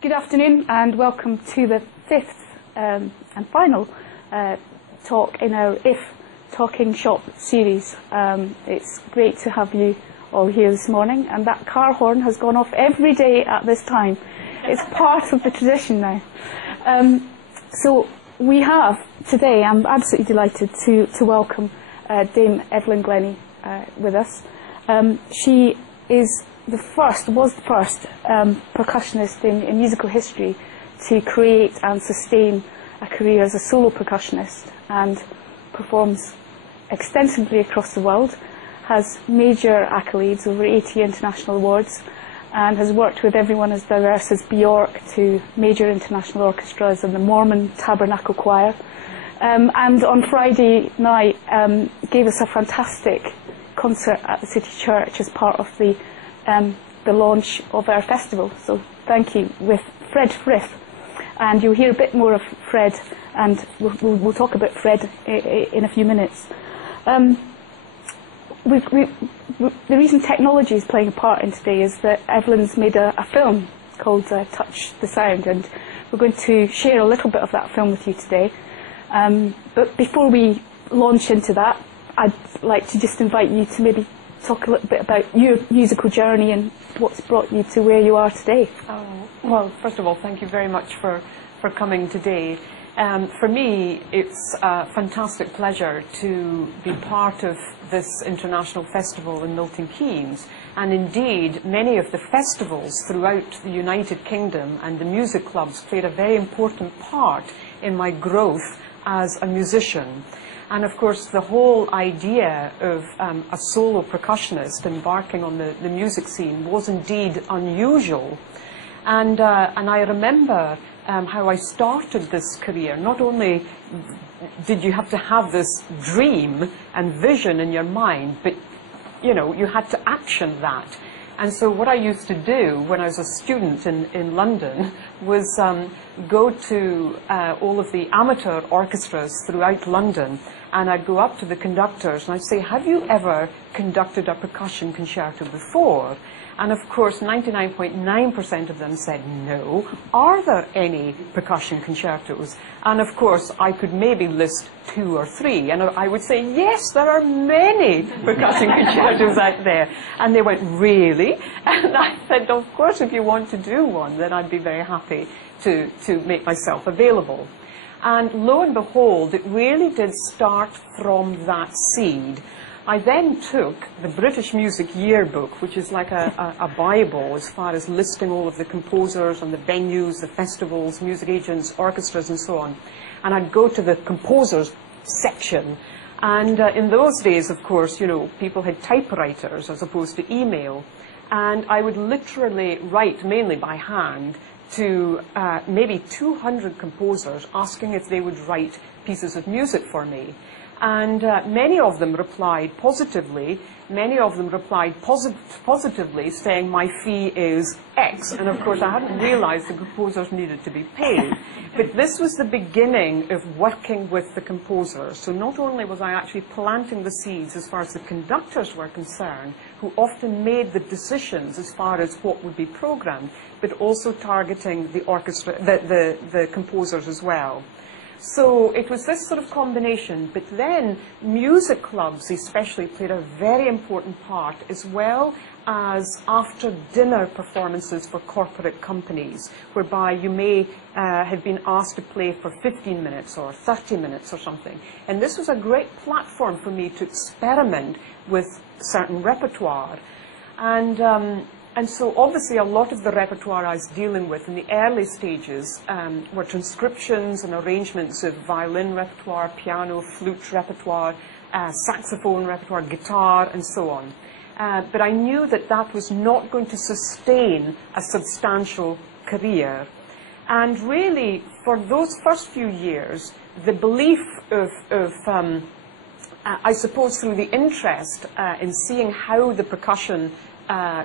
Good afternoon and welcome to the fifth and final talk in our If Talking Shop series. It's great to have you all here this morning, and that car horn has gone off every day at this time. It's part of the tradition now. So we have today, I'm absolutely delighted to welcome Dame Evelyn Glennie with us. She was the first percussionist in musical history to create and sustain a career as a solo percussionist, and performs extensively across the world, has major accolades, over 80 international awards, and has worked with everyone as diverse as Bjork to major international orchestras and the Mormon Tabernacle Choir. And on Friday night gave us a fantastic concert at the City Church as part of the launch of our festival. So thank you, with Fred Frith. And you'll hear a bit more of Fred, and we'll talk about Fred in a few minutes. The reason technology is playing a part in today is that Evelyn's made a film called Touch the Sound, and we're going to share a little bit of that film with you today. But before we launch into that, I'd like to just invite you to maybe talk a little bit about your musical journey and what's brought you to where you are today. Well, first of all, thank you very much for coming today. For me, it's a fantastic pleasure to be part of this international festival in Milton Keynes, and indeed many of the festivals throughout the United Kingdom and the music clubs played a very important part in my growth as a musician. And of course, the whole idea of a solo percussionist embarking on the music scene was indeed unusual. And I remember how I started this career. Not only did you have to have this dream and vision in your mind, but you had to action that. And so what I used to do when I was a student in London was go to all of the amateur orchestras throughout London, and I'd go up to the conductors and I'd say, have you ever conducted a percussion concerto before? And of course 99.9% of them said no. Are there any percussion concertos? And of course I could maybe list 2 or 3, and I would say, yes, there are many percussion concertos out there. And they went, really? And I said, of course, if you want to do one, then I'd be very happy to make myself available. And lo and behold, it really did start from that seed. I then took the British Music Yearbook, which is like a Bible as far as listing all of the composers and the venues, the festivals, music agents, orchestras, and so on. And I'd go to the composers section. And in those days, of course, people had typewriters as opposed to email. And I would literally write, mainly by hand, to maybe 200 composers, asking if they would write pieces of music for me. And many of them replied positively. Many of them replied positively, saying my fee is X. And of course I hadn't realized the composers needed to be paid. But this was the beginning of working with the composers. So not only was I actually planting the seeds as far as the conductors were concerned, who often made the decisions as far as what would be programmed, but also targeting the orchestra, the composers as well. So it was this sort of combination, but then music clubs especially played a very important part, as well as after-dinner performances for corporate companies, whereby you may have been asked to play for 15 minutes or 30 minutes or something. And this was a great platform for me to experiment with certain repertoire. And so obviously a lot of the repertoire I was dealing with in the early stages were transcriptions and arrangements of violin repertoire, piano, flute repertoire, saxophone repertoire, guitar, and so on. But I knew that that was not going to sustain a substantial career. And really, for those first few years, the belief of I suppose through the interest in seeing how the percussion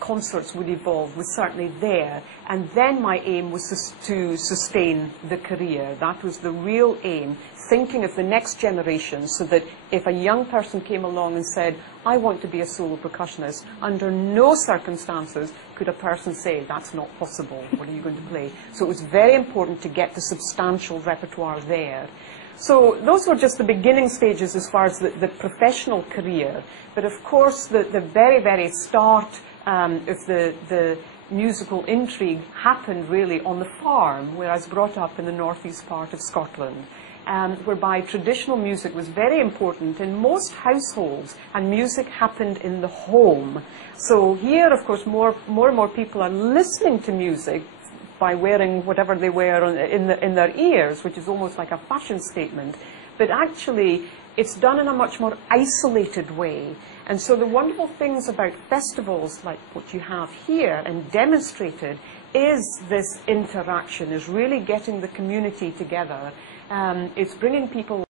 concerts would evolve was certainly there. And then my aim was to sustain the career. That was the real aim, thinking of the next generation, so that if a young person came along and said, I want to be a solo percussionist, under no circumstances could a person say, that's not possible, what are you going to play? So it was very important to get the substantial repertoire there. So those were just the beginning stages as far as the professional career. But of course, the very, very start of the musical intrigue happened really on the farm, where I was brought up in the northeast part of Scotland, whereby traditional music was very important in most households, and music happened in the home. So here, of course, more and more people are listening to music by wearing whatever they wear in their ears, which is almost like a fashion statement. But actually, it's done in a much more isolated way. And so the wonderful things about festivals like what you have here and demonstrated is this interaction, is really getting the community together. It's bringing people